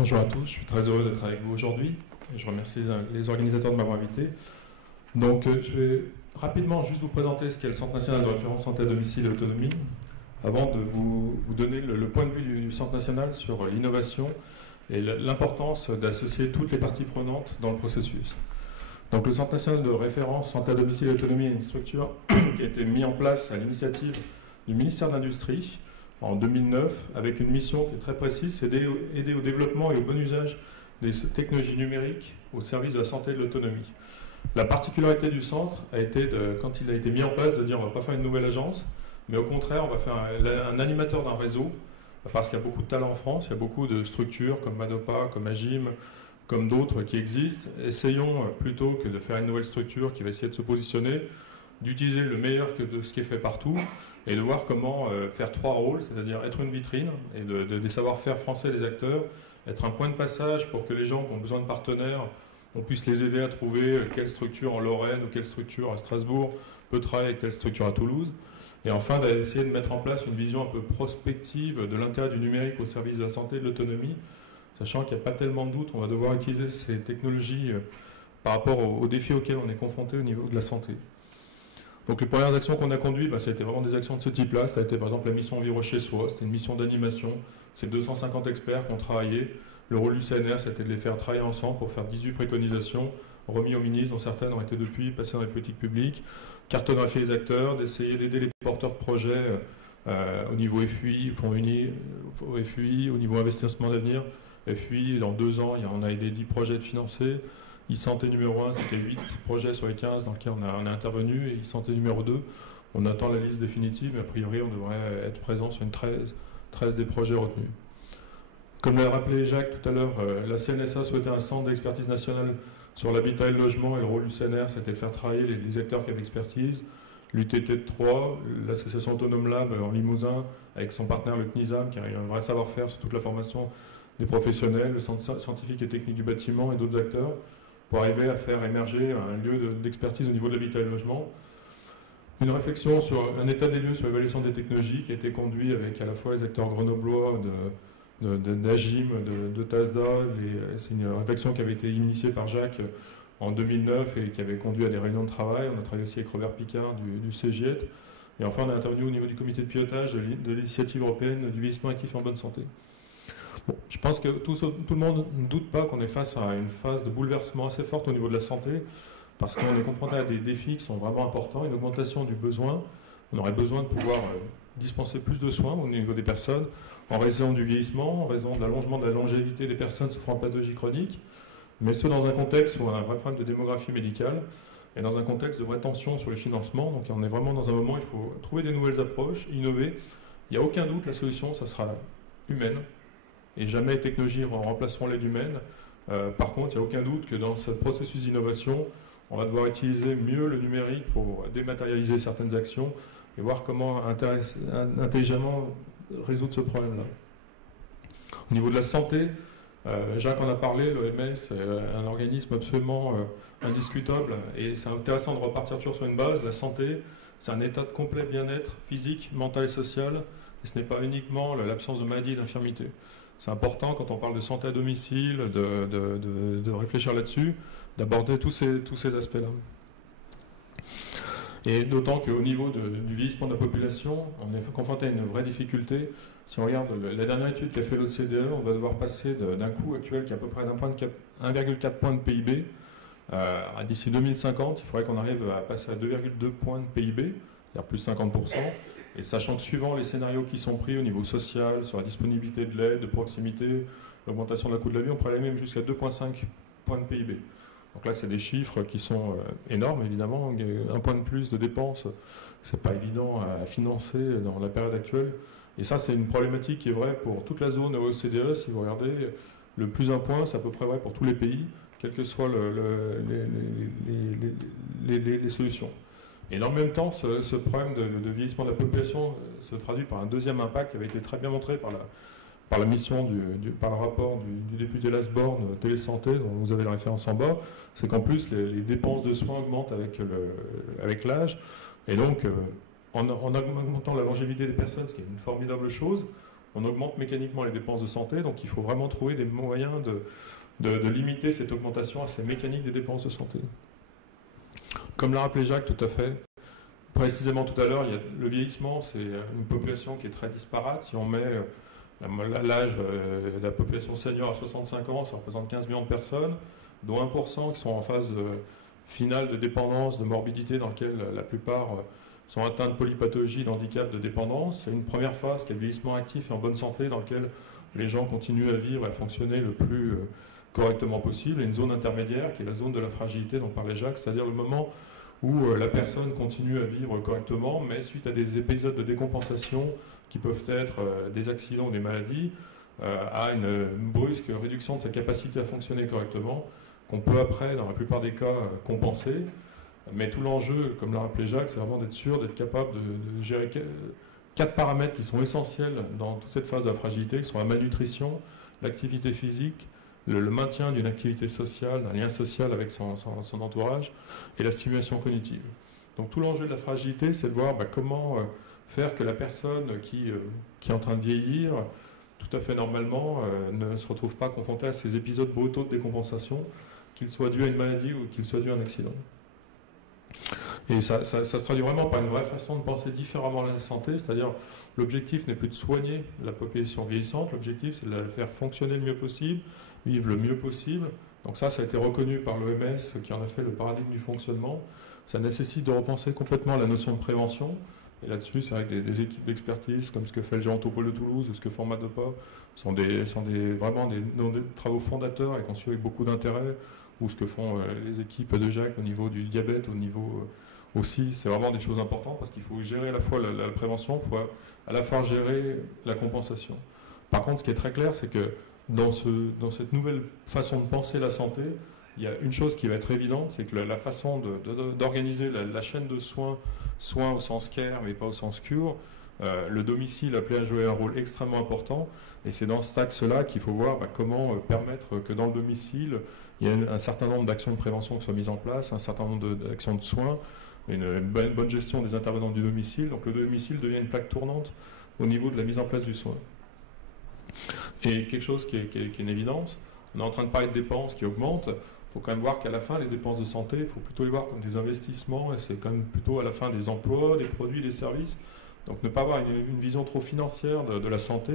Bonjour à tous, je suis très heureux d'être avec vous aujourd'hui et je remercie les organisateurs de m'avoir invité. Donc je vais rapidement juste vous présenter ce qu'est le Centre national de référence santé à domicile et autonomie avant de vous donner le point de vue du Centre national sur l'innovation et l'importance d'associer toutes les parties prenantes dans le processus. Donc le Centre national de référence santé à domicile et autonomie est une structure qui a été mise en place à l'initiative du ministère de l'Industrie en 2009, avec une mission qui est très précise, c'est aider au développement et au bon usage des technologies numériques au service de la santé et de l'autonomie. La particularité du centre a été, quand il a été mis en place, de dire on ne va pas faire une nouvelle agence, mais au contraire, on va faire un animateur d'un réseau, parce qu'il y a beaucoup de talents en France, il y a beaucoup de structures comme Manopa, comme Agim, comme d'autres qui existent. Essayons, plutôt que de faire une nouvelle structure qui va essayer de se positionner, d'utiliser le meilleur de ce qui est fait partout et de voir comment faire trois rôles, c'est-à-dire être une vitrine et des savoir-faire français des acteurs, être un point de passage pour que les gens qui ont besoin de partenaires, on puisse les aider à trouver quelle structure en Lorraine ou quelle structure à Strasbourg peut travailler avec telle structure à Toulouse. Et enfin, d'essayer de mettre en place une vision un peu prospective de l'intérêt du numérique au service de la santé et de l'autonomie, sachant qu'il n'y a pas tellement de doute, on va devoir utiliser ces technologies par rapport aux défis auxquels on est confronté au niveau de la santé. Donc les premières actions qu'on a conduites, ça a été vraiment des actions de ce type-là. Ça a été par exemple la mission Vivre chez soi, c'était une mission d'animation. C'est 250 experts qui ont travaillé. Le rôle du CNR, c'était de les faire travailler ensemble pour faire 18 préconisations remises au ministre, dont certaines ont été depuis passées dans les politiques publiques. Cartographier les acteurs, d'essayer d'aider les porteurs de projets au niveau FUI, Fonds Unis, au FUI, au niveau investissement d'avenir. FUI, dans 2 ans, on a aidé 10 projets de financer. E-santé numéro 1, c'était 8 projets sur les 15 dans lesquels on a intervenu. Et e-santé numéro 2, on attend la liste définitive, mais a priori, on devrait être présent sur une 13 des projets retenus. Comme l'a rappelé Jacques tout à l'heure, la CNSA souhaitait un centre d'expertise nationale sur l'habitat et le logement, et le rôle du CNR, c'était de faire travailler les acteurs qui avaient expertise. L'UTT 3, l'association Autonome Lab en Limousin, avec son partenaire le CNISAM, qui a un vrai savoir-faire sur toute la formation des professionnels, le centre scientifique et technique du bâtiment et d'autres acteurs, pour arriver à faire émerger un lieu d'expertise au niveau de l'habitat et le logement. Une réflexion sur un état des lieux sur l'évaluation des technologies qui a été conduit avec à la fois les acteurs grenoblois d'Agim, de TASDA. C'est une réflexion qui avait été initiée par Jacques en 2009 et qui avait conduit à des réunions de travail. On a travaillé aussi avec Robert Picard du CGIET. Et enfin, on a intervenu au niveau du comité de pilotage de l'initiative européenne du vieillissement actif et en bonne santé. Bon, je pense que tout le monde ne doute pas qu'on est face à une phase de bouleversement assez forte au niveau de la santé, parce qu'on est confronté à des défis qui sont vraiment importants, une augmentation du besoin. On aurait besoin de pouvoir dispenser plus de soins au niveau des personnes, en raison du vieillissement, en raison de l'allongement de la longévité des personnes souffrant de pathologies chroniques, mais ce dans un contexte où on a un vrai problème de démographie médicale, et dans un contexte de vraie tension sur les financements. Donc on est vraiment dans un moment où il faut trouver des nouvelles approches, innover. Il n'y a aucun doute, la solution, ça sera humaine. Et jamais les technologies remplaceront l'aide humaine. Par contre, il n'y a aucun doute que dans ce processus d'innovation, on va devoir utiliser mieux le numérique pour dématérialiser certaines actions et voir comment intelligemment résoudre ce problème-là. Au niveau de la santé, Jacques en a parlé, l'OMS est un organisme absolument indiscutable et c'est intéressant de repartir toujours sur une base. La santé, c'est un état de complet bien-être physique, mental et social, et ce n'est pas uniquement l'absence de maladie et d'infirmité. C'est important, quand on parle de santé à domicile, de réfléchir là-dessus, d'aborder tous ces aspects-là. Et d'autant qu'au niveau du vieillissement de la population, on est confronté à une vraie difficulté. Si on regarde la dernière étude qu'a fait l'OCDE, on va devoir passer d'un coût actuel qui est à peu près 1,4 point de PIB. D'ici 2050, il faudrait qu'on arrive à passer à 2,2 points de PIB, c'est-à-dire plus 50%. Et sachant que suivant les scénarios qui sont pris au niveau social, sur la disponibilité de l'aide, de proximité, l'augmentation de la coût de la vie, on pourrait aller même jusqu'à 2,5 points de PIB. Donc là, c'est des chiffres qui sont énormes, évidemment. Un point de plus de dépenses, c'est pas évident à financer dans la période actuelle. Et ça, c'est une problématique qui est vraie pour toute la zone OCDE. Si vous regardez, le plus un point, c'est à peu près vrai pour tous les pays, quelles que soient les solutions. Et dans le même temps, ce problème de vieillissement de la population se traduit par un deuxième impact qui avait été très bien montré par la mission, par le rapport du député Lasborne, Télésanté, dont vous avez la référence en bas, c'est qu'en plus, les dépenses de soins augmentent avec l'âge. Et donc, en augmentant la longévité des personnes, ce qui est une formidable chose, on augmente mécaniquement les dépenses de santé, donc il faut vraiment trouver des moyens de limiter cette augmentation assez mécanique des dépenses de santé. Comme l'a rappelé Jacques tout à fait, précisément tout à l'heure, le vieillissement, c'est une population qui est très disparate. Si on met l'âge de la population senior à 65 ans, ça représente 15 millions de personnes, dont 1% qui sont en phase finale de dépendance, de morbidité, dans laquelle la plupart sont atteints de polypathologie, d'handicap, de dépendance. Il y a une première phase qui est le vieillissement actif et en bonne santé, dans lequel les gens continuent à vivre et à fonctionner le plus correctement possible, et une zone intermédiaire qui est la zone de la fragilité dont parlait Jacques, c'est-à-dire le moment où la personne continue à vivre correctement, mais suite à des épisodes de décompensation qui peuvent être des accidents ou des maladies, à une brusque réduction de sa capacité à fonctionner correctement, qu'on peut après, dans la plupart des cas, compenser. Mais tout l'enjeu, comme l'a rappelé Jacques, c'est vraiment d'être sûr, d'être capable de gérer 4 paramètres qui sont essentiels dans toute cette phase de la fragilité, qui sont la malnutrition, l'activité physique, le maintien d'une activité sociale, d'un lien social avec son entourage, et la stimulation cognitive. Donc tout l'enjeu de la fragilité, c'est de voir comment faire que la personne qui est en train de vieillir, tout à fait normalement, ne se retrouve pas confrontée à ces épisodes brutaux de décompensation, qu'ils soient dus à une maladie ou qu'ils soient dus à un accident. Et ça se traduit vraiment par une vraie façon de penser différemment la santé, c'est-à-dire l'objectif n'est plus de soigner la population vieillissante, l'objectif c'est de la faire fonctionner le mieux possible, vivre le mieux possible. Donc ça a été reconnu par l'OMS qui en a fait le paradigme du fonctionnement. Ça nécessite de repenser complètement la notion de prévention. Et là-dessus, c'est vrai que des équipes d'expertise, comme ce que fait le Gérontopole de Toulouse ou ce que font Madopa, sont vraiment des travaux fondateurs et conçus avec beaucoup d'intérêt, ou ce que font les équipes de Jacques au niveau du diabète, au niveau aussi, c'est vraiment des choses importantes parce qu'il faut gérer à la fois la prévention, il faut à la fois gérer la compensation. Par contre, ce qui est très clair, c'est que dans cette nouvelle façon de penser la santé, il y a une chose qui va être évidente, c'est que la façon d'organiser la chaîne de soins au sens care, mais pas au sens cure, le domicile appelé à jouer un rôle extrêmement important, et c'est dans cet axe-là qu'il faut voir comment permettre que dans le domicile, il y ait un certain nombre d'actions de prévention qui soient mises en place, un certain nombre d'actions de soins, une bonne gestion des intervenants du domicile. Donc le domicile devient une plaque tournante au niveau de la mise en place du soin. Et quelque chose qui est une évidence, on est en train de parler de dépenses qui augmentent, il faut quand même voir qu'à la fin, les dépenses de santé, il faut plutôt les voir comme des investissements, et c'est quand même plutôt à la fin des emplois, des produits, des services. Donc ne pas avoir une vision trop financière de la santé,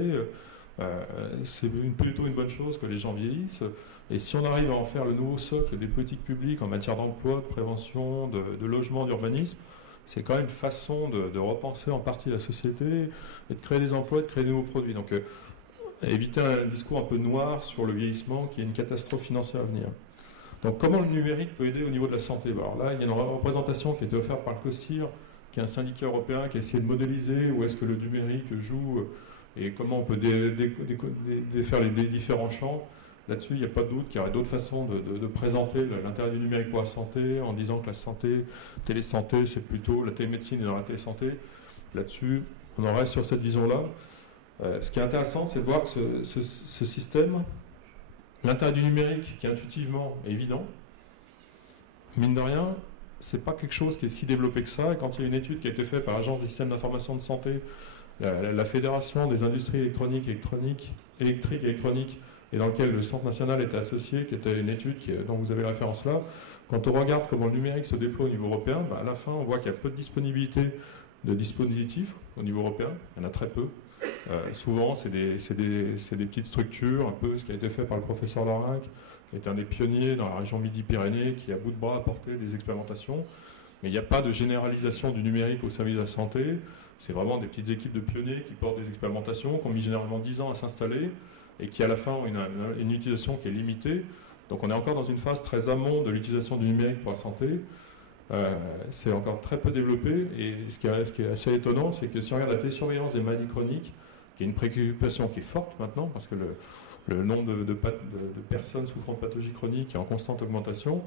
c'est plutôt une bonne chose que les gens vieillissent. Et si on arrive à en faire le nouveau socle des politiques publiques en matière d'emploi, de prévention, de logement, d'urbanisme, c'est quand même une façon de repenser en partie la société et de créer des emplois, de créer de nouveaux produits. Donc éviter un discours un peu noir sur le vieillissement qui est une catastrophe financière à venir. Donc comment le numérique peut aider au niveau de la santé? Alors là, il y a une représentation qui a été offerte par le COSIR, qui est un syndicat européen qui a essayé de modéliser où est-ce que le numérique joue et comment on peut défaire les différents champs. Là-dessus, il n'y a pas de doute qu'il y aurait d'autres façons de présenter l'intérêt du numérique pour la santé, en disant que la santé, télésanté, c'est plutôt la télémédecine et dans la télésanté. Là-dessus, on en reste sur cette vision-là. Ce qui est intéressant, c'est de voir que ce système, l'intérêt du numérique, qui est intuitivement évident, mine de rien, c'est pas quelque chose qui est si développé que ça. Et quand il y a une étude qui a été faite par l'Agence des systèmes d'information de santé, la Fédération des industries électriques et électroniques, et dans laquelle le Centre national était associé, qui était une étude dont vous avez référence là, quand on regarde comment le numérique se déploie au niveau européen, à la fin, on voit qu'il y a peu de disponibilité de dispositifs au niveau européen. Il y en a très peu. Souvent, c'est des petites structures, un peu ce qui a été fait par le professeur Larac, qui est un des pionniers dans la région Midi-Pyrénées, qui à bout de bras a porté des expérimentations. Mais il n'y a pas de généralisation du numérique au service de la santé. C'est vraiment des petites équipes de pionniers qui portent des expérimentations, qui ont mis généralement 10 ans à s'installer, et qui à la fin ont une utilisation qui est limitée. Donc on est encore dans une phase très amont de l'utilisation du numérique pour la santé. C'est encore très peu développé, et ce qui est assez étonnant, c'est que si on regarde la télésurveillance des maladies chroniques, qui est une préoccupation qui est forte maintenant, parce que le nombre de personnes souffrant de pathologies chroniques est en constante augmentation,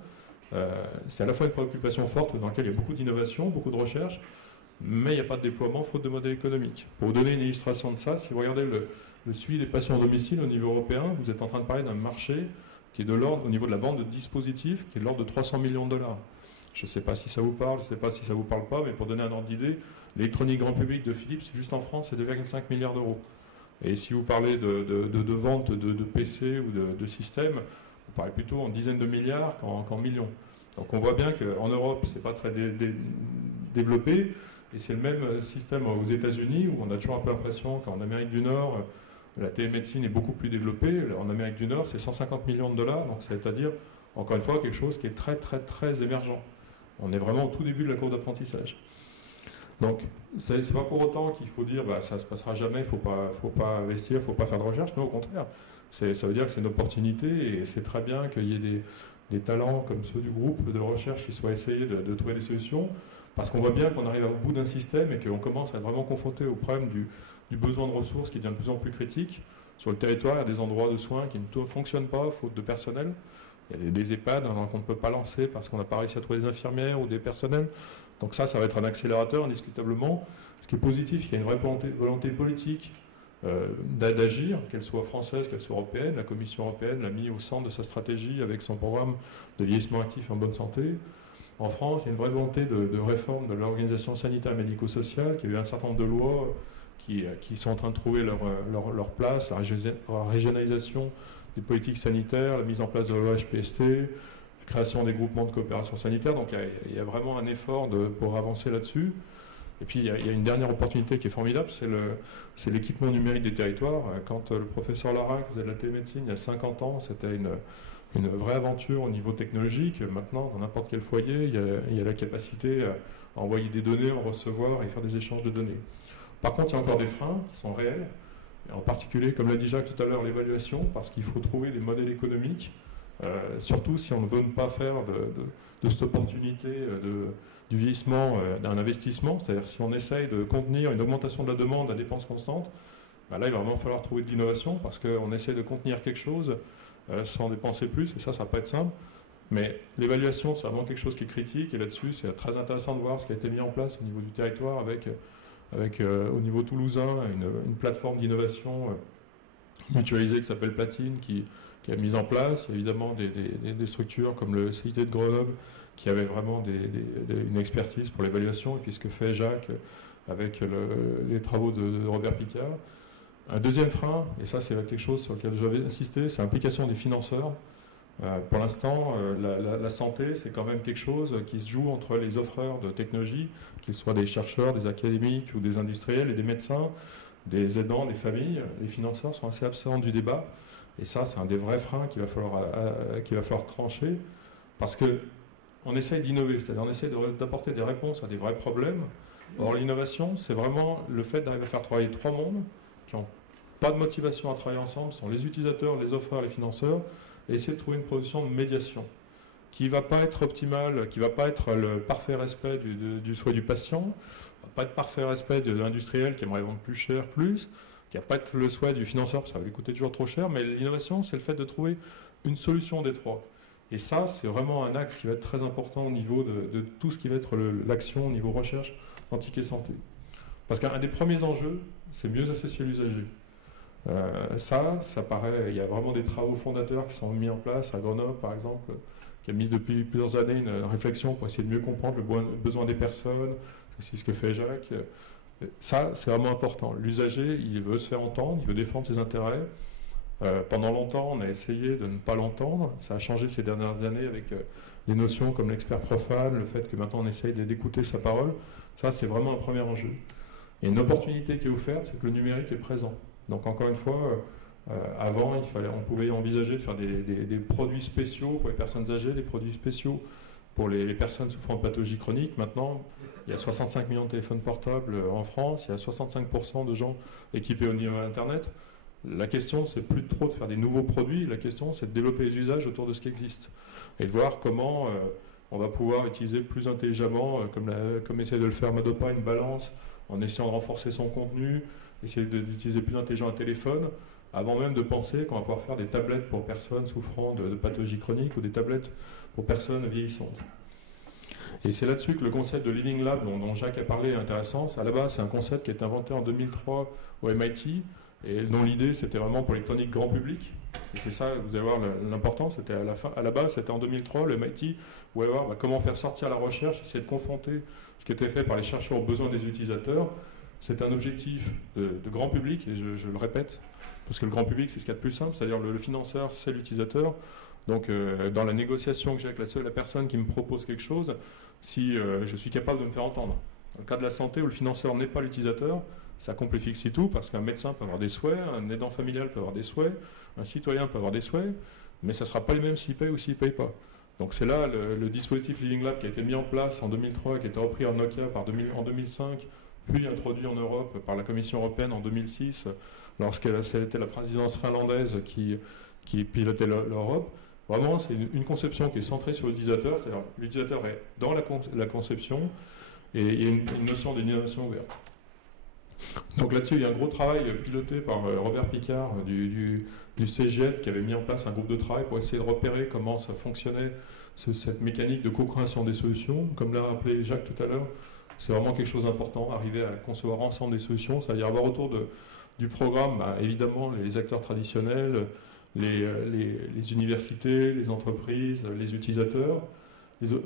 c'est à la fois une préoccupation forte dans laquelle il y a beaucoup d'innovation, beaucoup de recherche, mais il n'y a pas de déploiement faute de modèle économique. Pour vous donner une illustration de ça, si vous regardez le suivi des patients au domicile au niveau européen, vous êtes en train de parler d'un marché qui est de l'ordre, au niveau de la vente de dispositifs, qui est de l'ordre de 300 millions de $. Je ne sais pas si ça vous parle, je ne sais pas si ça ne vous parle pas, mais pour donner un ordre d'idée, l'électronique grand public de Philips, juste en France, c'est 2,5 milliards d'euros. Et si vous parlez de vente de PC ou de systèmes, vous parlez plutôt en dizaines de milliards qu'en millions. Donc on voit bien qu'en Europe, c'est pas très développé, et c'est le même système aux États-Unis, où on a toujours un peu l'impression qu'en Amérique du Nord, la télémédecine est beaucoup plus développée. En Amérique du Nord, c'est 150 millions de dollars, donc c'est-à-dire, encore une fois, quelque chose qui est très très très émergent. On est vraiment au tout début de la courbe d'apprentissage. Donc, c'est pas pour autant qu'il faut dire bah, ça se passera jamais, il faut pas investir, il faut pas faire de recherche. Non, au contraire. Ça veut dire que c'est une opportunité, et c'est très bien qu'il y ait des talents comme ceux du groupe de recherche qui soient essayés de trouver des solutions, parce qu'on voit bien qu'on arrive au bout d'un système et qu'on commence à être vraiment confronté au problème du besoin de ressources qui devient de plus en plus critique. Sur le territoire, il y a des endroits de soins qui ne fonctionnent pas, faute de personnel. Il y a des EHPAD qu'on ne peut pas lancer parce qu'on n'a pas réussi à trouver des infirmières ou des personnels. Donc ça va être un accélérateur, indiscutablement. Ce qui est positif, il y a une vraie volonté politique d'agir, qu'elle soit française, qu'elle soit européenne. La Commission européenne l'a mis au centre de sa stratégie avec son programme de vieillissement actif en bonne santé. En France, il y a une vraie volonté de réforme de l'organisation sanitaire et médico-sociale, qui a eu un certain nombre de lois qui sont en train de trouver leur place, la régionalisation des politiques sanitaires, la mise en place de la loi HPST, la création des groupements de coopération sanitaire. Donc il y a vraiment un effort pour avancer là-dessus. Et puis il y a une dernière opportunité qui est formidable, c'est l'équipement numérique des territoires. Quand le professeur Larac faisait de la télémédecine il y a 50 ans, c'était une vraie aventure au niveau technologique. Maintenant, dans n'importe quel foyer, il y a la capacité à envoyer des données, en recevoir et faire des échanges de données. Par contre, il y a encore des freins qui sont réels, et en particulier, comme l'a dit Jacques tout à l'heure, l'évaluation, parce qu'il faut trouver des modèles économiques, surtout si on ne veut pas faire de cette opportunité du vieillissement d'un investissement, c'est-à-dire si on essaye de contenir une augmentation de la demande à dépenses constantes, ben là il va vraiment falloir trouver de l'innovation, parce qu'on essaie de contenir quelque chose sans dépenser plus, et ça va pas être simple. Mais l'évaluation, c'est vraiment quelque chose qui est critique, et là-dessus, c'est très intéressant de voir ce qui a été mis en place au niveau du territoire avec au niveau toulousain une plateforme d'innovation mutualisée qui s'appelle Platine, qui a mis en place évidemment des structures comme le CIT de Grenoble, qui avait vraiment une expertise pour l'évaluation, et puis ce que fait Jacques avec les travaux de Robert Picard. Un deuxième frein, et ça c'est quelque chose sur lequel j'avais insisté, c'est l'implication des financeurs. Pour l'instant, la santé, c'est quand même quelque chose qui se joue entre les offreurs de technologie, qu'ils soient des chercheurs, des académiques ou des industriels et des médecins, des aidants, des familles. Les financeurs sont assez absents du débat, et ça, c'est un des vrais freins qu'il va falloir trancher, parce qu'on essaye d'innover, c'est-à-dire on essaie d'apporter des réponses à des vrais problèmes. Or, l'innovation, c'est vraiment le fait d'arriver à faire travailler trois mondes qui n'ont pas de motivation à travailler ensemble, ce sont les utilisateurs, les offreurs, les financeurs, et essayer de trouver une position de médiation qui ne va pas être optimale, qui ne va pas être le parfait respect du souhait du patient, qui ne va pas être parfait respect de l'industriel qui aimerait vendre plus cher, qui ne va pas être le souhait du financeur, parce que ça va lui coûter toujours trop cher, mais l'innovation, c'est le fait de trouver une solution des trois. Et ça, c'est vraiment un axe qui va être très important au niveau de tout ce qui va être l'action au niveau recherche en ticket santé. Parce qu'un des premiers enjeux, c'est mieux associer l'usager. Ça paraît, il y a vraiment des travaux fondateurs qui sont mis en place à Grenoble, par exemple, qui a mis depuis plusieurs années une réflexion pour essayer de mieux comprendre le besoin des personnes. C'est ce que fait Jacques. Ça, c'est vraiment important. L'usager, il veut se faire entendre, il veut défendre ses intérêts. Pendant longtemps, on a essayé de ne pas l'entendre. Ça a changé ces dernières années avec des notions comme l'expert profane, le fait que maintenant on essaye d'écouter sa parole. Ça, c'est vraiment un premier enjeu. Et une opportunité qui est offerte, c'est que le numérique est présent. Donc encore une fois, avant, on pouvait envisager de faire des produits spéciaux pour les personnes âgées, des produits spéciaux pour les personnes souffrant de pathologies chroniques. Maintenant, il y a 65 millions de téléphones portables en France, il y a 65% de gens équipés au niveau Internet. La question, c'est plus trop de faire des nouveaux produits, la question, c'est de développer les usages autour de ce qui existe et de voir comment on va pouvoir utiliser plus intelligemment, comme essaie de le faire Madopa, une balance en essayant de renforcer son contenu, essayer d'utiliser plus intelligent un téléphone, avant même de penser qu'on va pouvoir faire des tablettes pour personnes souffrant de pathologies chroniques ou des tablettes pour personnes vieillissantes. Et c'est là-dessus que le concept de Living Lab, dont Jacques a parlé, est intéressant. À la base, c'est un concept qui a été inventé en 2003 au MIT, et dont l'idée, c'était vraiment pour l'électronique grand public. Et c'est ça, vous allez voir l'important, c'était à la base, c'était en 2003, le MIT, où voir comment faire sortir la recherche, essayer de confronter ce qui était fait par les chercheurs aux besoins des utilisateurs. C'est un objectif de grand public, et je le répète, parce que le grand public, c'est ce qu'il y a de plus simple, c'est-à-dire le financeur, c'est l'utilisateur. Donc, dans la négociation que j'ai avec la personne qui me propose quelque chose, si je suis capable de me faire entendre. Dans le cas de la santé, où le financeur n'est pas l'utilisateur, ça complexifie tout, parce qu'un médecin peut avoir des souhaits, un aidant familial peut avoir des souhaits, un citoyen peut avoir des souhaits, mais ça ne sera pas les mêmes s'il paye ou s'il ne paye pas. Donc c'est là le dispositif Living Lab qui a été mis en place en 2003, qui a été repris en Nokia en 2005, puis introduit en Europe par la Commission européenne en 2006, c'était la présidence finlandaise qui pilotait l'Europe. Vraiment, c'est une conception qui est centrée sur l'utilisateur, c'est-à-dire l'utilisateur est dans la conception, et il y a une notion d'innovation ouverte. Donc là-dessus, il y a un gros travail piloté par Robert Picard du CGET qui avait mis en place un groupe de travail pour essayer de repérer comment ça fonctionnait, cette mécanique de co-création des solutions. Comme l'a rappelé Jacques tout à l'heure, c'est vraiment quelque chose d'important, arriver à concevoir ensemble des solutions, c'est-à-dire avoir autour du programme, évidemment, les acteurs traditionnels, les universités, les entreprises, les utilisateurs,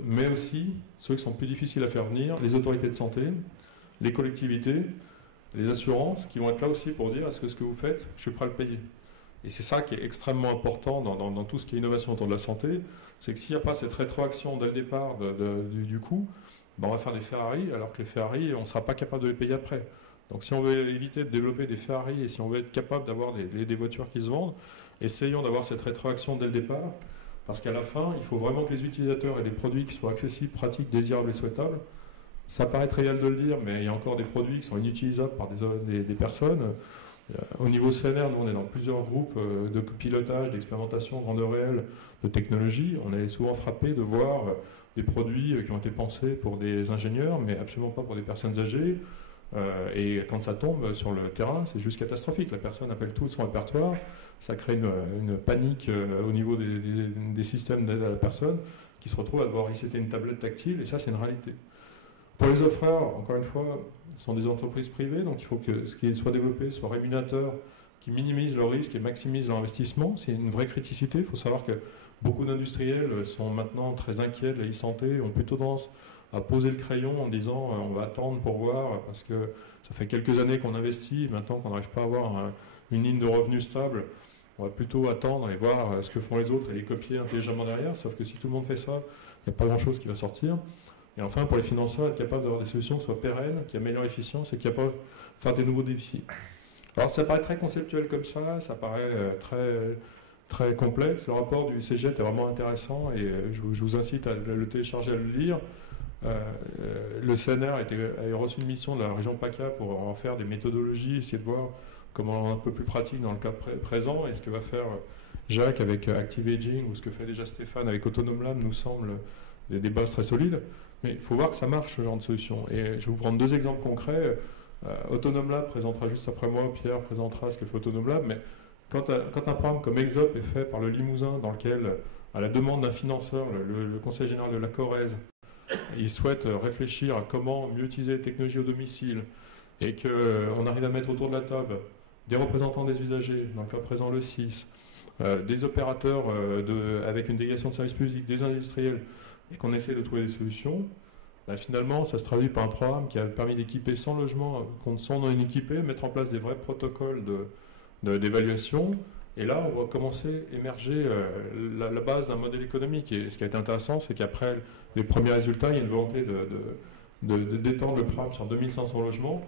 mais aussi ceux qui sont plus difficiles à faire venir, les autorités de santé, les collectivités, les assurances, qui vont être là aussi pour dire est-ce que ce que vous faites, je suis prêt à le payer. Et c'est ça qui est extrêmement important dans tout ce qui est innovation autour de la santé, c'est que s'il n'y a pas cette rétroaction dès le départ du coût, on va faire des Ferrari, alors que les Ferrari, on ne sera pas capable de les payer après. Donc si on veut éviter de développer des Ferrari et si on veut être capable d'avoir des voitures qui se vendent, essayons d'avoir cette rétroaction dès le départ, parce qu'à la fin, il faut vraiment que les utilisateurs aient des produits qui soient accessibles, pratiques, désirables et souhaitables. Ça paraît trivial de le dire, mais il y a encore des produits qui sont inutilisables par des personnes. Au niveau CNR, nous on est dans plusieurs groupes de pilotage, d'expérimentation, grandeur réelle, de technologie. On est souvent frappé de voir des produits qui ont été pensés pour des ingénieurs, mais absolument pas pour des personnes âgées. Et quand ça tombe sur le terrain, c'est juste catastrophique. La personne appelle tout de son répertoire, ça crée une panique au niveau des systèmes d'aide à la personne qui se retrouve à devoir resetter une tablette tactile, et ça c'est une réalité. Pour les offreurs, encore une fois, ce sont des entreprises privées, donc il faut que ce qui soit développé soit rémunérateur, qui minimise le risque et maximise leur investissement. C'est une vraie criticité. Il faut savoir que beaucoup d'industriels sont maintenant très inquiets de la e-santé, ont plutôt tendance à poser le crayon en disant on va attendre pour voir, parce que ça fait quelques années qu'on investit, et maintenant qu'on n'arrive pas à avoir une ligne de revenus stable, on va plutôt attendre et voir ce que font les autres et les copier intelligemment derrière, sauf que si tout le monde fait ça, il n'y a pas grand-chose qui va sortir. Et enfin, pour les financeurs, être capable d'avoir des solutions qui soient pérennes, qui améliorent l'efficience et qui apportent faire des nouveaux défis. Alors ça paraît très conceptuel comme ça paraît très complexe. Le rapport du CGET est vraiment intéressant et je vous incite à le télécharger, à le lire. Le CNR a reçu une mission de la région PACA pour en faire des méthodologies, essayer de voir comment un peu plus pratique dans le cas présent, et ce que va faire Jacques avec Active Aging ou ce que fait déjà Stéphane avec Autonome Lab nous semble des bases très solides. Mais il faut voir que ça marche, ce genre de solution. Et je vais vous prendre deux exemples concrets. Autonome Lab présentera juste après moi, Pierre présentera ce que fait Autonome Lab, mais quand un programme comme EXOP est fait par le Limousin, dans lequel, à la demande d'un financeur, le Conseil général de la Corrèze, il souhaite réfléchir à comment mieux utiliser les technologies au domicile, et qu'on arrive à mettre autour de la table des représentants des usagers, dans le cas présent le 6, des opérateurs avec une délégation de services publics, des industriels, et qu'on essaie de trouver des solutions, finalement, ça se traduit par un programme qui a permis d'équiper 100 logements, compte 100 non équipés, mettre en place des vrais protocoles d'évaluation. Et là, on va commencer à émerger la base d'un modèle économique. Et ce qui a été intéressant, c'est qu'après les premiers résultats, il y a une volonté d'étendre le programme sur 2500 logements.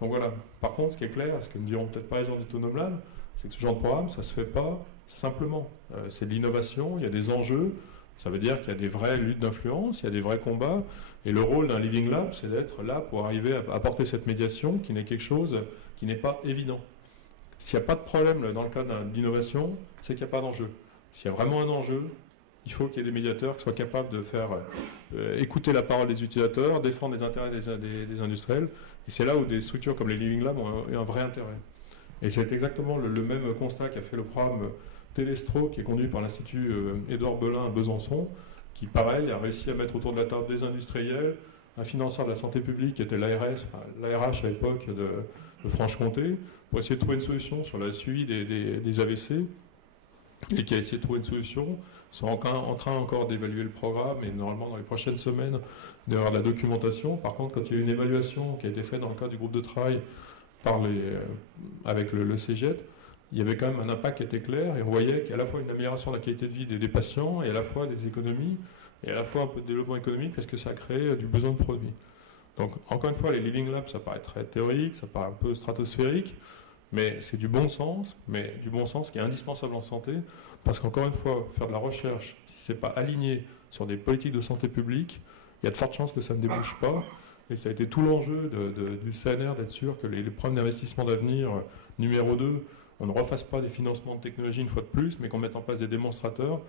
Donc voilà. Par contre, ce qui est clair, ce que ne diront peut-être pas les gens d'Autonome Lab, c'est que ce genre de programme, ça ne se fait pas simplement. C'est de l'innovation, il y a des enjeux. Ça veut dire qu'il y a des vraies luttes d'influence, il y a des vrais combats, et le rôle d'un Living Lab, c'est d'être là pour arriver à apporter cette médiation qui n'est quelque chose qui n'est pas évident. S'il n'y a pas de problème dans le cas d'innovation, c'est qu'il n'y a pas d'enjeu. S'il y a vraiment un enjeu, il faut qu'il y ait des médiateurs qui soient capables de faire écouter la parole des utilisateurs, défendre les intérêts des industriels, et c'est là où des structures comme les Living Labs ont eu un vrai intérêt. Et c'est exactement le même constat qu'a fait le programme Télestro, qui est conduit par l'Institut Édouard Belin à Besançon, qui, pareil, a réussi à mettre autour de la table des industriels, un financeur de la santé publique qui était l'ARH à l'époque de Franche-Comté, pour essayer de trouver une solution sur le suivi des AVC. et qui a essayé de trouver une solution, sont en train encore d'évaluer le programme, et normalement dans les prochaines semaines, il y aura de la documentation. Par contre, quand il y a eu une évaluation qui a été faite dans le cadre du groupe de travail avec le CEGET, il y avait quand même un impact qui était clair, et on voyait qu'il y a à la fois une amélioration de la qualité de vie des patients, et à la fois des économies, et à la fois un peu de développement économique, parce que ça a créé du besoin de produits. Donc, encore une fois, les Living Labs, ça paraît très théorique, ça paraît un peu stratosphérique, mais c'est du bon sens, mais du bon sens qui est indispensable en santé, parce qu'encore une fois, faire de la recherche, si ce n'est pas aligné sur des politiques de santé publique, il y a de fortes chances que ça ne débouche pas. Et ça a été tout l'enjeu du CNR d'être sûr que les problèmes d'investissement d'avenir, numéro 2, on ne refasse pas des financements de technologie une fois de plus, mais qu'on mette en place des démonstrateurs.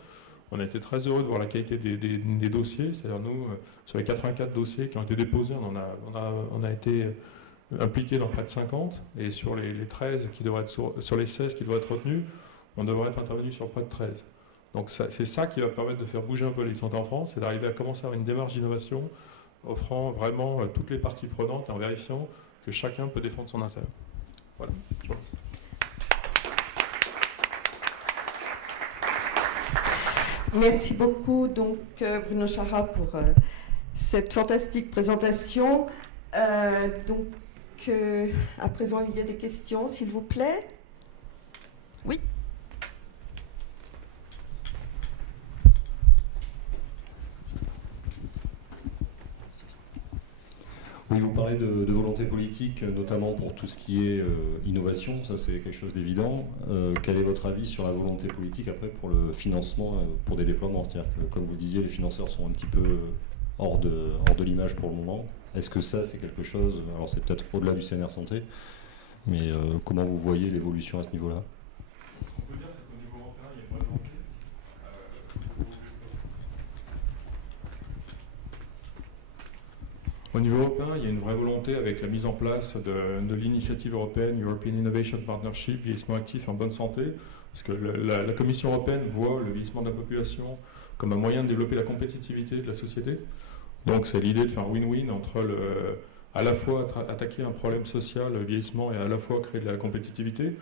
On a été très heureux de voir la qualité des dossiers, c'est-à-dire nous, sur les 84 dossiers qui ont été déposés, on a été impliqués dans près de 50, et sur les 13 qui devraient être sur les 16 qui devraient être retenus, on devrait être intervenu sur près de 13. Donc c'est ça qui va permettre de faire bouger un peu les santé en France, c'est d'arriver à commencer à avoir une démarche d'innovation, offrant vraiment toutes les parties prenantes et en vérifiant que chacun peut défendre son intérêt. Voilà, je vous remercie. Merci beaucoup donc Bruno Chara pour cette fantastique présentation. À présent, il y a des questions, s'il vous plaît. Oui. Oui, vous parlez de volonté politique, notamment pour tout ce qui est innovation, ça c'est quelque chose d'évident. Quel est votre avis sur la volonté politique après pour le financement, pour des déploiements? C'est-à-dire que, comme vous disiez, les financeurs sont un petit peu hors de l'image pour le moment. Est-ce que ça c'est quelque chose, alors c'est peut-être au-delà du CNR Santé, mais comment vous voyez l'évolution à ce niveau-là? Ce qu'on peut dire, c'est qu'au niveau européen, il y a une vraie volonté. Au niveau européen, il y a une vraie volonté avec la mise en place de l'initiative européenne European Innovation Partnership, vieillissement actif en bonne santé, parce que la Commission européenne voit le vieillissement de la population comme un moyen de développer la compétitivité de la société. Donc c'est l'idée de faire un win-win entre à la fois attaquer un problème social, le vieillissement, et à la fois créer de la compétitivité.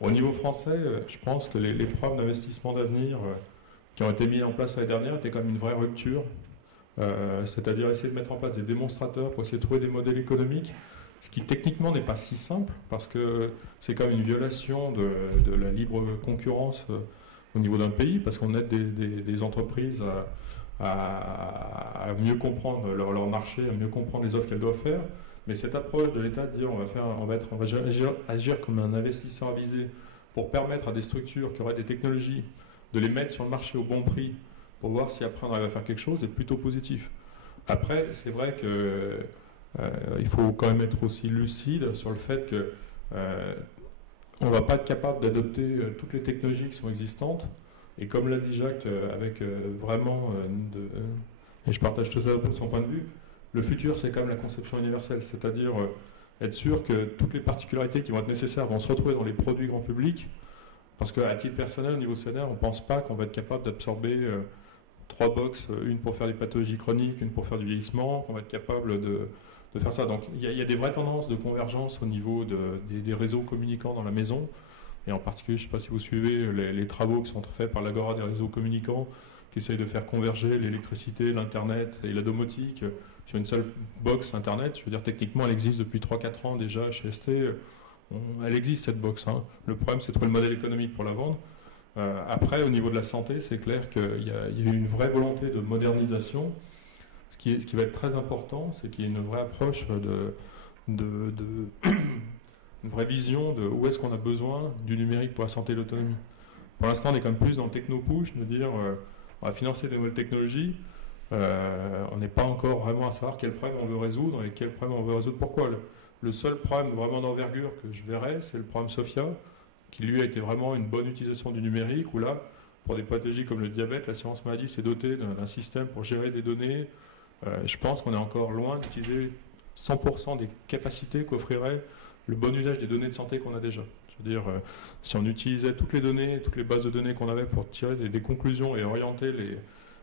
Au niveau français, je pense que les programmes d'investissement d'avenir qui ont été mis en place l'année dernière étaient quand même une vraie rupture. C'est-à-dire essayer de mettre en place des démonstrateurs pour essayer de trouver des modèles économiques, ce qui techniquement n'est pas si simple, parce que c'est quand même une violation de la libre concurrence au niveau d'un pays, parce qu'on aide des entreprises à mieux comprendre leur marché, à mieux comprendre les offres qu'elles doivent faire. Mais cette approche de l'État de dire on va agir comme un investisseur avisé pour permettre à des structures qui auraient des technologies de les mettre sur le marché au bon prix, pour voir si après on arrive à faire quelque chose, est plutôt positif. Après, c'est vrai qu'il faut quand même être aussi lucide sur le fait que on ne va pas être capable d'adopter toutes les technologies qui sont existantes. Et comme l'a dit Jacques, avec vraiment, et je partage tout ça de son point de vue, le futur c'est quand même la conception universelle, c'est-à-dire être sûr que toutes les particularités qui vont être nécessaires vont se retrouver dans les produits grand public, parce qu'à titre personnel, au niveau CNR, on ne pense pas qu'on va être capable d'absorber 3 box, une pour faire des pathologies chroniques, une pour faire du vieillissement, qu'on va être capable de faire ça. Donc il y a des vraies tendances de convergence au niveau des réseaux communicants dans la maison, et en particulier, je ne sais pas si vous suivez les travaux qui sont faits par l'Agora des réseaux communicants, qui essayent de faire converger l'électricité, l'Internet et la domotique sur une seule box Internet. Je veux dire, techniquement, elle existe depuis 3-4 ans déjà chez ST. Elle existe cette box. Hein. Le problème, c'est de trouver le modèle économique pour la vendre. Après, au niveau de la santé, c'est clair qu'il y a eu une vraie volonté de modernisation. Ce qui va être très important, c'est qu'il y ait une vraie approche une vraie vision de où est-ce qu'on a besoin du numérique pour la santé et l'autonomie. Pour l'instant, on est quand même plus dans le techno-push, de dire on va financer des nouvelles technologies. On n'est pas encore vraiment à savoir quel problème on veut résoudre et quel problème on veut résoudre. Pourquoi le seul problème vraiment d'envergure que je verrais, c'est le problème SOPHIA, qui lui a été vraiment une bonne utilisation du numérique, où là, pour des pathologies comme le diabète, l'assurance maladie s'est dotée d'un système pour gérer des données. Je pense qu'on est encore loin d'utiliser 100% des capacités qu'offrirait le bon usage des données de santé qu'on a déjà. Je veux dire, si on utilisait toutes les données, toutes les bases de données qu'on avait pour tirer des conclusions et orienter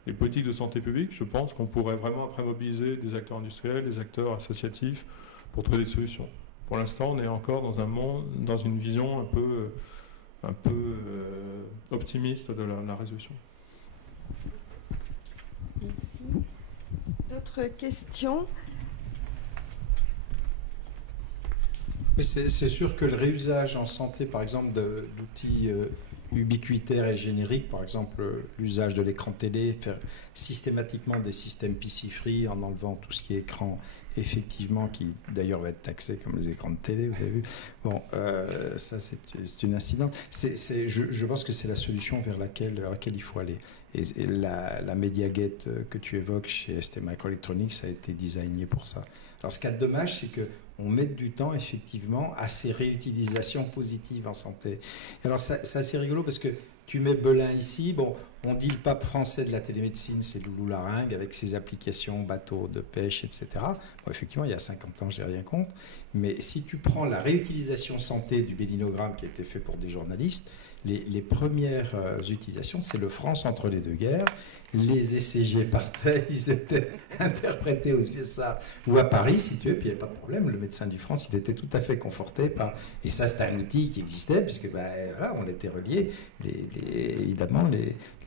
les politiques de santé publique, je pense qu'on pourrait vraiment après mobiliser des acteurs industriels, des acteurs associatifs pour trouver des solutions. Pour l'instant, on est encore dans un monde, dans une vision un peu un peu optimiste de la résolution. Merci. D'autres questions? Oui, c'est sûr que le réusage en santé, par exemple, d'outils ubiquitaires et génériques, par exemple l'usage de l'écran télé, faire systématiquement des systèmes PC-free en enlevant tout ce qui est écran, effectivement, qui d'ailleurs va être taxé comme les écrans de télé, vous avez vu. Bon, ça c'est une incidence. Je pense que c'est la solution vers laquelle il faut aller. Et la MediaGate que tu évoques chez STMicroelectronics a été designée pour ça. Alors ce qui est dommage, c'est que on met du temps effectivement à ces réutilisations positives en santé. Et alors c'est assez rigolo parce que tu mets Belin ici, bon, on dit le pape français de la télémédecine, c'est Loulou Laringue, avec ses applications bateaux de pêche, etc. Bon, effectivement, il y a 50 ans, j'ai rien contre. Mais si tu prends la réutilisation santé du bélinogramme qui a été fait pour des journalistes, les premières utilisations, c'est le France entre les deux guerres. Les ECG partaient, ils étaient interprétés aux USA ou à Paris, si tu veux, puis il n'y avait pas de problème. Le médecin du France, il était tout à fait conforté par... Et ça, c'était un outil qui existait, puisque voilà, on était reliés. Évidemment,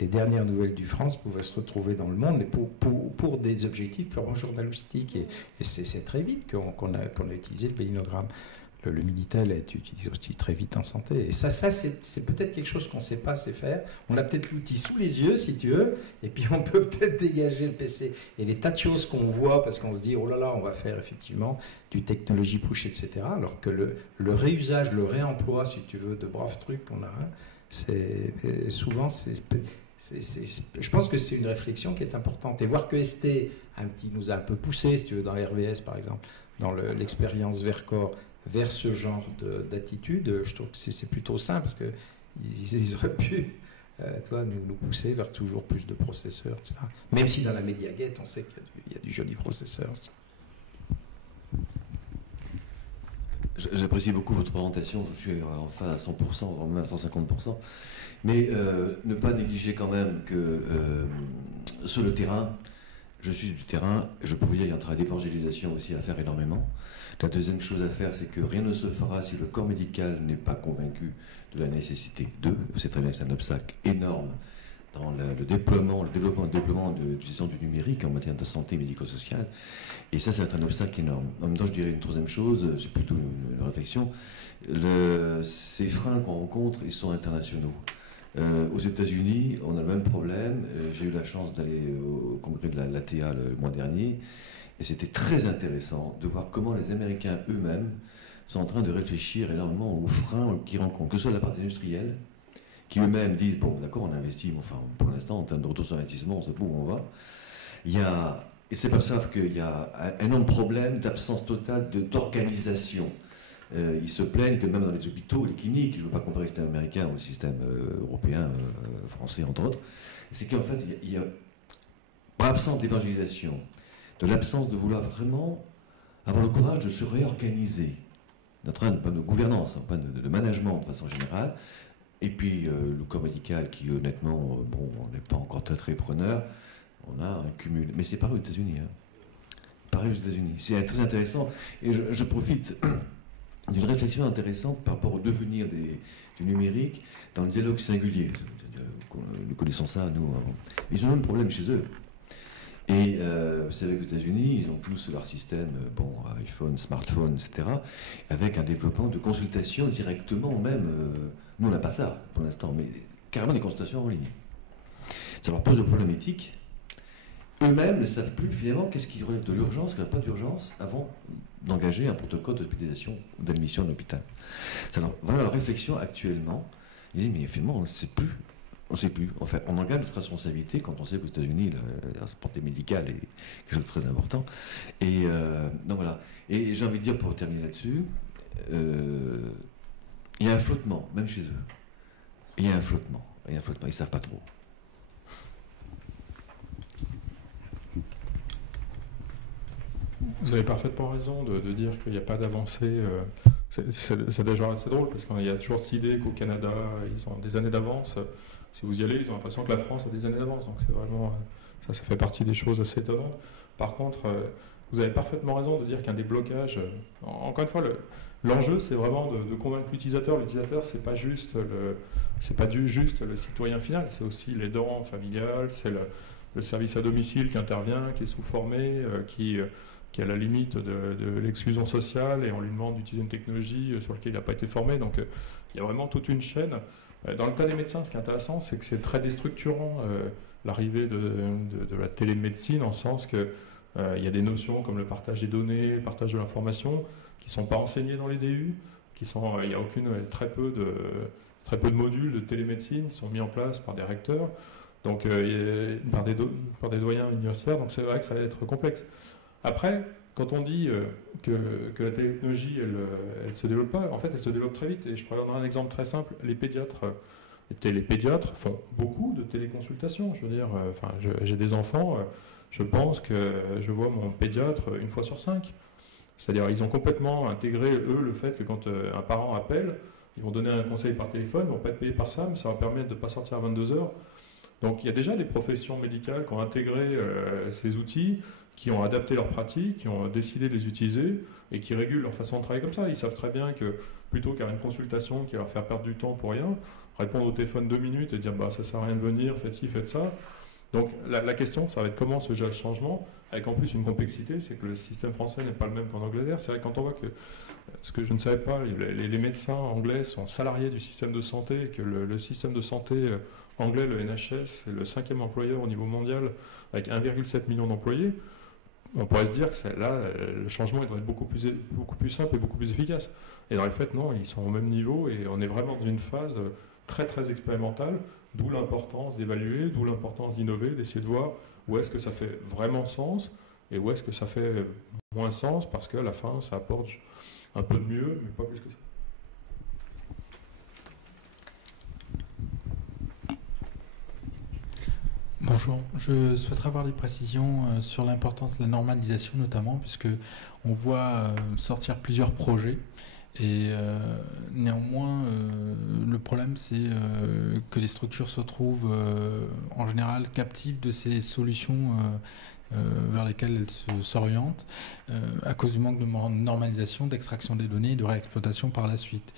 les dernières nouvelles du France pouvaient se retrouver dans le monde, mais pour des objectifs purement journalistiques. Et c'est très vite qu'on a utilisé le bélinogramme. Le Minitel est utilisé aussi très vite en santé. Et ça c'est peut-être quelque chose qu'on ne sait pas faire. On a peut-être l'outil sous les yeux, si tu veux, et puis on peut peut-être dégager le PC. Et les tas de choses qu'on voit, parce qu'on se dit, oh là là, on va faire effectivement du technology push, etc. Alors que le réusage, le réemploi, si tu veux, de braves trucs qu'on a, souvent, je pense que c'est une réflexion qui est importante. Et voir que ST nous a un peu poussé, si tu veux, dans RVS, par exemple, dans l'expérience Vercor, vers ce genre d'attitude, je trouve que c'est plutôt sain parce qu'ils auraient pu nous pousser vers toujours plus de processeurs, etc. Même si dans la MediaGate, on sait qu'il y a du joli processeur. J'apprécie beaucoup votre présentation, je suis enfin à 100%, voire même à 150%, mais ne pas négliger quand même que sur le terrain, je suis du terrain, je peux vous dire qu'il y a un travail d'évangélisation aussi à faire énormément. La deuxième chose à faire, c'est que rien ne se fera si le corps médical n'est pas convaincu de la nécessité d'eux. Vous savez très bien que c'est un obstacle énorme dans le développement de l'utilisation du numérique en matière de santé médico-sociale. Et ça, c'est un obstacle énorme. En même temps, je dirais une troisième chose, c'est plutôt une réflexion. Ces freins qu'on rencontre, ils sont internationaux. Aux États-Unis, on a le même problème. J'ai eu la chance d'aller au congrès de l'ATA le mois dernier. Et c'était très intéressant de voir comment les Américains eux-mêmes sont en train de réfléchir énormément aux freins qu'ils rencontrent, que ce soit la partie industrielle, qui eux-mêmes disent, bon d'accord, on investit, mais enfin pour l'instant, en termes de retour sur investissement, on sait pas où on va. Et c'est pas ça qu'il y a un énorme problème d'absence totale d'organisation. Ils se plaignent que même dans les hôpitaux, les cliniques, je ne veux pas comparer le système américain ou le système européen, français entre autres, c'est qu'en fait, il y a par absence d'évangélisation, de l'absence de vouloir vraiment avoir le courage de se réorganiser, de gouvernance, pas de management de façon générale, et puis le corps médical qui honnêtement, on n'est pas encore très preneur, on a un cumul. Mais c'est pareil aux États-Unis. Pareil aux États-Unis. C'est très intéressant, et je profite d'une réflexion intéressante par rapport au devenir du numérique dans le dialogue singulier. Nous connaissons ça, nous. Ils ont le même problème chez eux. Et vous savez qu'aux États-Unis, ils ont tous leur système, iPhone, smartphone, etc., avec un développement de consultation directement même. Nous, on n'a pas ça pour l'instant, mais carrément des consultations en ligne. Ça leur pose des problèmes éthiques. Eux-mêmes ne savent plus finalement qu'est-ce qui relève de l'urgence, qu'est-ce qui n'a pas d'urgence, avant d'engager un protocole d'hospitalisation ou d'admission à l'hôpital. Voilà la réflexion actuellement. Ils disent, mais finalement, on ne sait plus. On ne sait plus. En fait, on engage notre responsabilité quand on sait qu'aux États-Unis, la santé médicale est quelque chose de très important. Et donc voilà. Et j'ai envie de dire, pour terminer là-dessus, il y a un flottement, même chez eux. Il y a un flottement. Ils ne savent pas trop. Vous avez parfaitement raison de dire qu'il n'y a pas d'avancée. C'est déjà assez drôle parce qu'il y a toujours cette idée qu'au Canada, ils ont des années d'avance. Si vous y allez, ils ont l'impression que la France a des années d'avance. Donc c'est vraiment, ça fait partie des choses assez étonnantes. Par contre, vous avez parfaitement raison de dire qu'un déblocage, encore une fois, l'enjeu c'est vraiment de convaincre l'utilisateur. L'utilisateur, c'est pas juste le citoyen final, c'est aussi l'aidant familial, c'est le service à domicile qui intervient, qui est sous-formé, qui est à la limite de l'exclusion sociale et on lui demande d'utiliser une technologie sur laquelle il n'a pas été formé. Donc il y a vraiment toute une chaîne. Dans le cas des médecins, ce qui est intéressant, c'est que c'est très déstructurant l'arrivée de la télémédecine, en sens que il y a des notions comme le partage des données, le partage de l'information, qui ne sont pas enseignées dans les DU, il y a très peu de modules de télémédecine qui sont mis en place par des recteurs, donc par des doyens universitaires, donc c'est vrai que ça va être complexe. Après, quand on dit que la technologie, elle se développe pas, en fait, elle se développe très vite. Et je pourrais donner un exemple très simple. Les pédiatres font beaucoup de téléconsultations. Je veux dire, j'ai des enfants, je pense que je vois mon pédiatre une fois sur 5. C'est-à-dire, ils ont complètement intégré, eux, le fait que quand un parent appelle, ils vont donner un conseil par téléphone, ils ne vont pas être payés par ça, mais ça va permettre de ne pas sortir à 22h. Donc, il y a déjà des professions médicales qui ont intégré ces outils, qui ont adapté leurs pratiques, qui ont décidé de les utiliser et qui régulent leur façon de travailler comme ça. Ils savent très bien que plutôt qu'à une consultation qui va leur faire perdre du temps pour rien, répondre au téléphone 2 minutes et dire bah, ça ne sert à rien de venir, faites ci, faites ça. Donc la question, ça va être comment se gère le changement, avec en plus une complexité, c'est que le système français n'est pas le même qu'en Angleterre. C'est vrai que quand on voit que, ce que je ne savais pas, les médecins anglais sont salariés du système de santé, et que le système de santé anglais, le NHS, est le 5e employeur au niveau mondial, avec 1,7 million d'employés, on pourrait se dire que là, le changement il doit être beaucoup plus simple et beaucoup plus efficace. Et dans les faits, non, ils sont au même niveau et on est vraiment dans une phase très très expérimentale, d'où l'importance d'évaluer, d'où l'importance d'innover, d'essayer de voir où est-ce que ça fait vraiment sens et où est-ce que ça fait moins sens parce qu'à la fin, ça apporte un peu de mieux, mais pas plus que ça. Bonjour, je souhaiterais avoir des précisions sur l'importance de la normalisation notamment, puisque on voit sortir plusieurs projets et néanmoins le problème c'est que les structures se trouvent en général captives de ces solutions vers lesquelles elles s'orientent à cause du manque de normalisation, d'extraction des données et de réexploitation par la suite.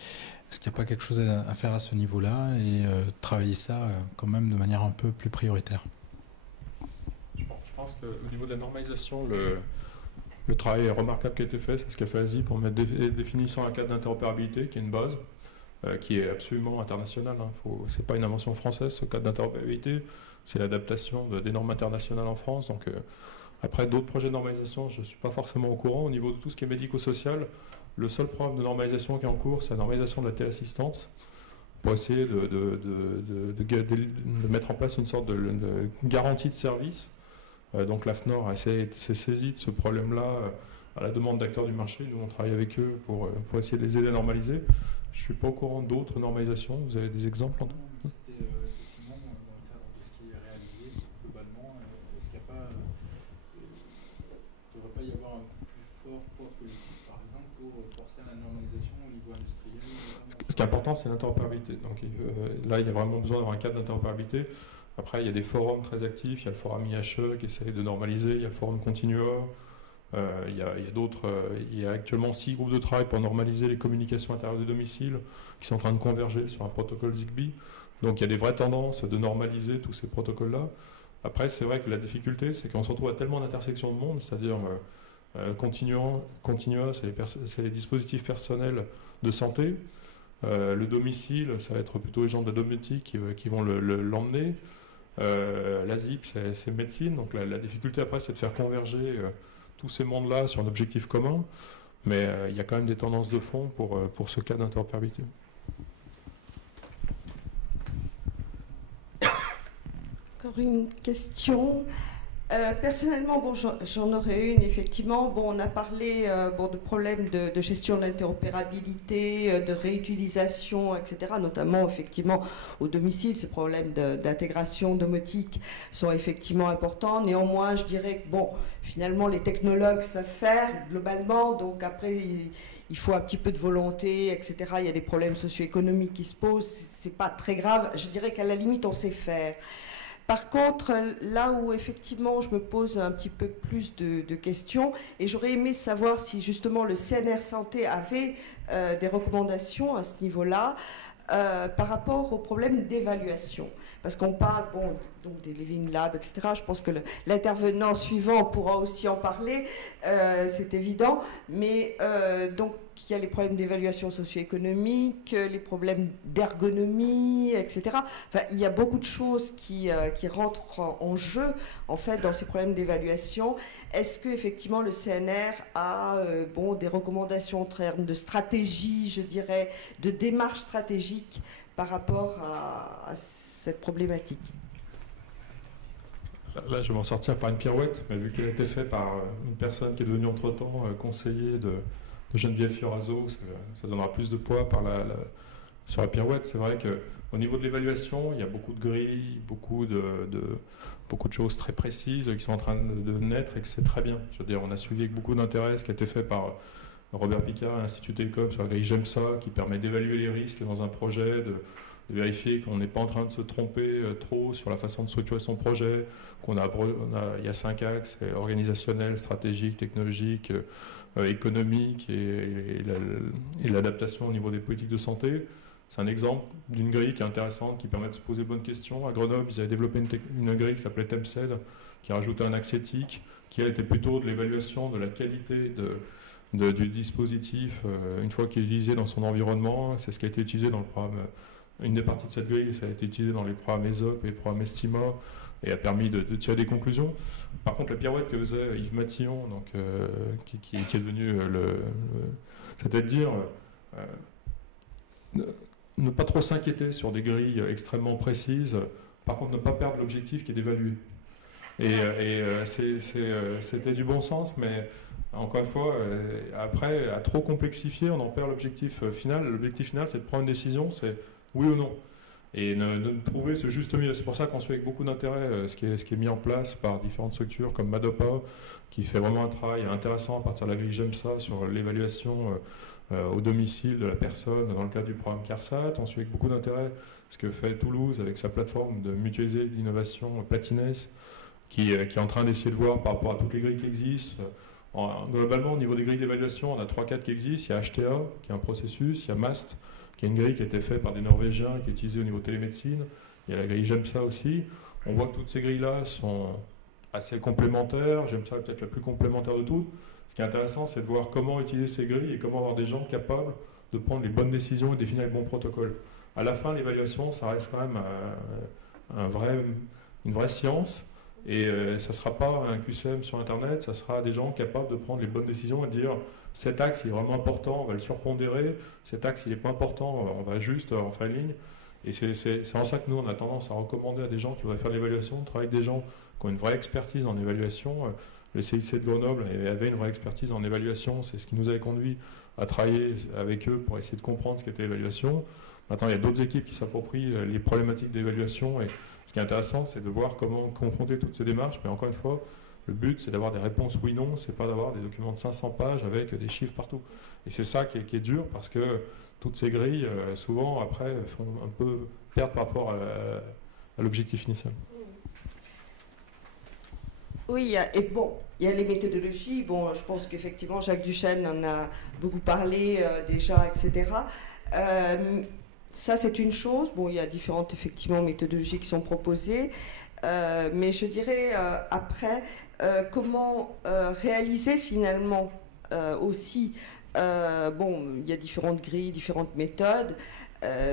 Est-ce qu'il n'y a pas quelque chose à faire à ce niveau-là et travailler ça quand même de manière un peu plus prioritaire? Je pense qu'au niveau de la normalisation, le travail remarquable qui a été fait, c'est ce qu'a fait ASI pour mettre définissant un cadre d'interopérabilité qui est une base, qui est absolument internationale. Ce n'est pas une invention française, ce cadre d'interopérabilité, c'est l'adaptation des normes internationales en France. Donc, après, d'autres projets de normalisation, je ne suis pas forcément au courant. Au niveau de tout ce qui est médico-social, le seul programme de normalisation qui est en cours, c'est la normalisation de la téléassistance, pour essayer de mettre en place une sorte de garantie de service. Donc l'AFNOR s'est saisi de ce problème-là à la demande d'acteurs du marché. Nous, on travaille avec eux pour essayer de les aider à normaliser. Je ne suis pas au courant d'autres normalisations. Vous avez des exemples? C'était effectivement dans le cadre de ce qui est réalisé globalement. Est-ce qu'il ne devrait pas y avoir un plus fort poids politique, par exemple, pour forcer à la normalisation au niveau industriel? Ce qui est important, c'est l'interopérabilité. Donc là, il y a vraiment besoin d'avoir un cadre d'interopérabilité. Après, il y a des forums très actifs. Il y a le forum IHE qui essaie de normaliser. Il y a le forum Continua. Il y a actuellement 6 groupes de travail pour normaliser les communications intérieures du domicile qui sont en train de converger sur un protocole Zigbee. Donc il y a des vraies tendances de normaliser tous ces protocoles-là. Après, c'est vrai que la difficulté, c'est qu'on se retrouve à tellement d'intersections de monde, c'est-à-dire Continua, c'est les dispositifs personnels de santé. Le domicile, ça va être plutôt les gens de la domotique qui vont l'emmener. La ZIP, c'est médecine. Donc la difficulté après, c'est de faire converger tous ces mondes-là sur un objectif commun. Mais il y a quand même des tendances de fond pour ce cas d'interopérabilité. Encore une question. Personnellement, bon, j'en aurais une, effectivement. Bon, on a parlé de problèmes de gestion de l'interopérabilité, de réutilisation, etc. Notamment, effectivement, au domicile, ces problèmes d'intégration domotique sont effectivement importants. Néanmoins, je dirais que, bon, finalement, les technologues savent faire, globalement. Donc, après, il faut un petit peu de volonté, etc. Il y a des problèmes socio-économiques qui se posent. C'est pas très grave. Je dirais qu'à la limite, on sait faire. Par contre, là où effectivement je me pose un petit peu plus de questions, et j'aurais aimé savoir si justement le CNR Santé avait des recommandations à ce niveau-là, par rapport au problème d'évaluation. Parce qu'on parle donc des Living Labs, etc. Je pense que l'intervenant suivant pourra aussi en parler, c'est évident. Mais donc, il y a les problèmes d'évaluation socio-économique, les problèmes d'ergonomie, etc. Enfin, il y a beaucoup de choses qui rentrent en jeu, en fait, dans ces problèmes d'évaluation. Est-ce qu'effectivement le CNR a des recommandations en termes de stratégie, je dirais, de démarche stratégique par rapport à cette problématique? Là, je vais m'en sortir par une pirouette, mais vu qu'elle a été faite par une personne qui est devenue entre-temps conseiller de Geneviève Fioraso, ça donnera plus de poids sur la pirouette. C'est vrai qu'au niveau de l'évaluation, il y a beaucoup de grilles, beaucoup de choses très précises qui sont en train de naître et que c'est très bien. Je veux dire, on a suivi avec beaucoup d'intérêt ce qui a été fait par Robert Picard et l'Institut Télécom sur la grille GEMSA, qui permet d'évaluer les risques dans un projet, de vérifier qu'on n'est pas en train de se tromper trop sur la façon de structurer son projet, il y a 5 axes, organisationnel, stratégique, technologique, économique et l'adaptation au niveau des politiques de santé. C'est un exemple d'une grille qui est intéressante, qui permet de se poser de bonnes questions. À Grenoble, ils avaient développé une grille qui s'appelait TEMSED, qui rajoutait un axe éthique, qui était plutôt de l'évaluation de la qualité du dispositif une fois qu'il est utilisé dans son environnement. C'est ce qui a été utilisé dans le programme. Une des parties de cette grille, ça a été utilisé dans les programmes ESOP et les programmes Estima et a permis de tirer des conclusions. Par contre, la pirouette que faisait Yves Matillon, donc, qui est devenu c'était de dire ne pas trop s'inquiéter sur des grilles extrêmement précises, par contre ne pas perdre l'objectif qui est d'évaluer. C'était du bon sens, mais encore une fois, après, à trop complexifier, on en perd l'objectif final. L'objectif final, c'est de prendre une décision, c'est oui ou non. Et de trouver ce juste milieu. C'est pour ça qu'on suit avec beaucoup d'intérêt ce qui est mis en place par différentes structures comme Madopa, qui fait vraiment un travail intéressant à partir de la grille GEMSA sur l'évaluation au domicile de la personne dans le cadre du programme CARSAT. On suit avec beaucoup d'intérêt ce que fait Toulouse avec sa plateforme de mutualiser l'innovation Platines, qui est en train d'essayer de voir par rapport à toutes les grilles qui existent. Globalement, au niveau des grilles d'évaluation, on a 3-4 qui existent. Il y a HTA, qui est un processus, il y a MAST, qui est une grille qui a été faite par des Norvégiens, qui est utilisée au niveau télémédecine. Il y a la grille GEMSA aussi. On voit que toutes ces grilles-là sont assez complémentaires. GEMSA est peut-être la plus complémentaire de toutes. Ce qui est intéressant, c'est de voir comment utiliser ces grilles et comment avoir des gens capables de prendre les bonnes décisions et de définir les bons protocoles. À la fin, l'évaluation, ça reste quand même une vraie science. Et ça ne sera pas un QCM sur Internet, ça sera des gens capables de prendre les bonnes décisions et de dire cet axe il est vraiment important, on va le surpondérer, cet axe il n'est pas important, on va juste en faire une ligne. Et c'est en ça que nous on a tendance à recommander à des gens qui voudraient faire de l'évaluation, de travailler avec des gens qui ont une vraie expertise en évaluation. Le CIC de Grenoble avait une vraie expertise en évaluation, c'est ce qui nous avait conduit à travailler avec eux pour essayer de comprendre ce qu'était l'évaluation. Maintenant il y a d'autres équipes qui s'approprient les problématiques d'évaluation et ce qui est intéressant, c'est de voir comment confronter toutes ces démarches, mais encore une fois, le but, c'est d'avoir des réponses oui-non, c'est pas d'avoir des documents de 500 pages avec des chiffres partout. Et c'est ça qui est dur, parce que toutes ces grilles, souvent, après, font un peu perdre par rapport à l'objectif initial. Oui, il y a les méthodologies. Bon, je pense qu'effectivement, Jacques Duchesne en a beaucoup parlé déjà, etc. Ça, c'est une chose. Bon, il y a différentes, effectivement, méthodologies qui sont proposées. Mais je dirais, après, comment réaliser, finalement, aussi... il y a différentes grilles, différentes méthodes.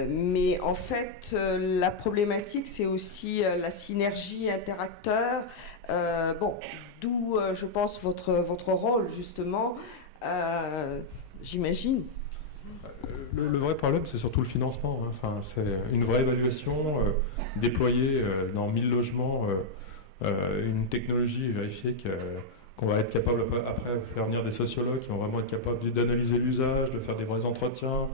Mais en fait, la problématique, c'est aussi la synergie interacteur. D'où, je pense, votre rôle, justement, j'imagine. Le vrai problème, c'est surtout le financement. Enfin, c'est une vraie évaluation, déployer dans 1000 logements une technologie et vérifier qu'on va être capable après de faire venir des sociologues qui vont vraiment être capables d'analyser l'usage, de faire des vrais entretiens,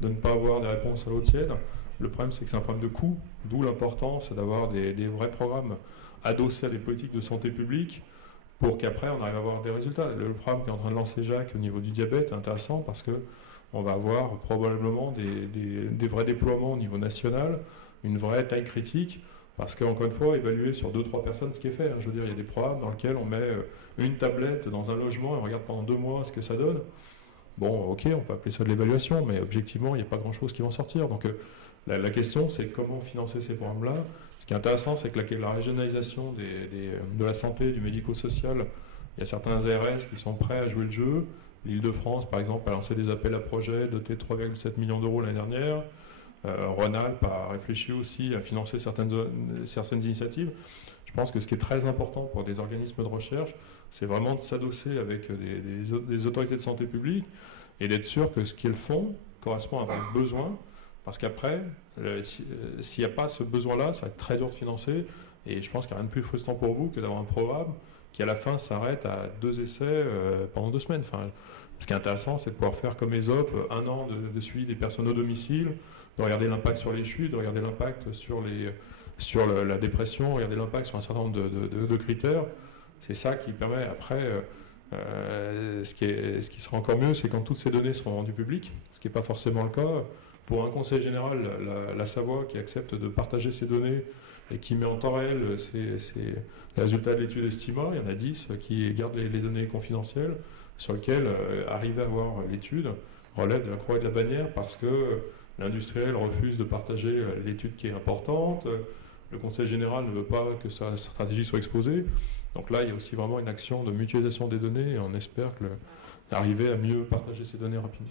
de ne pas avoir des réponses à l'eau tiède. Le problème, c'est que c'est un problème de coût, d'où l'importance d'avoir des vrais programmes adossés à des politiques de santé publique pour qu'après on arrive à avoir des résultats. Le programme qu'est en train de lancer Jacques au niveau du diabète est intéressant parce qu'on va avoir probablement des vrais déploiements au niveau national, une vraie taille critique. Parce qu'encore une fois, évaluer sur 2-3 personnes ce qui est fait. Je veux dire, il y a des programmes dans lesquels on met une tablette dans un logement et on regarde pendant 2 mois ce que ça donne. Bon, ok, on peut appeler ça de l'évaluation, mais objectivement, il n'y a pas grand-chose qui va en sortir. Donc la question, c'est comment financer ces programmes-là. Ce qui est intéressant, c'est que la régionalisation de la santé, du médico-social, il y a certains ARS qui sont prêts à jouer le jeu. L'Île-de-France, par exemple, a lancé des appels à projets dotés de 3,7 millions d'euros l'année dernière. Rhône-Alpes a réfléchi aussi à financer certaines initiatives. Je pense que ce qui est très important pour des organismes de recherche, c'est vraiment de s'adosser avec des autorités de santé publique et d'être sûr que ce qu'ils font correspond à vos besoins, parce qu'après, s'il n'y a pas ce besoin-là, ça va être très dur de financer, et je pense qu'il n'y a rien de plus frustrant pour vous que d'avoir un programme qui à la fin s'arrête à 2 essais pendant 2 semaines. Enfin, ce qui est intéressant, c'est de pouvoir faire comme ESOP, 1 an de suivi des personnes au domicile, de regarder l'impact sur les chutes, de regarder l'impact sur la dépression, regarder l'impact sur un certain nombre de critères. C'est ça qui permet après, ce qui sera encore mieux, c'est quand toutes ces données seront rendues publiques, ce qui n'est pas forcément le cas. Pour un conseil général, la Savoie, qui accepte de partager ces données et qui met en temps réel les résultats de l'étude Estima, il y en a 10 qui gardent les données confidentielles, sur lesquelles arriver à voir l'étude relève de la croix et de la bannière, parce que l'industriel refuse de partager l'étude qui est importante, le conseil général ne veut pas que sa stratégie soit exposée. Donc là, il y a aussi vraiment une action de mutualisation des données, et on espère arriver à mieux partager ces données rapidement.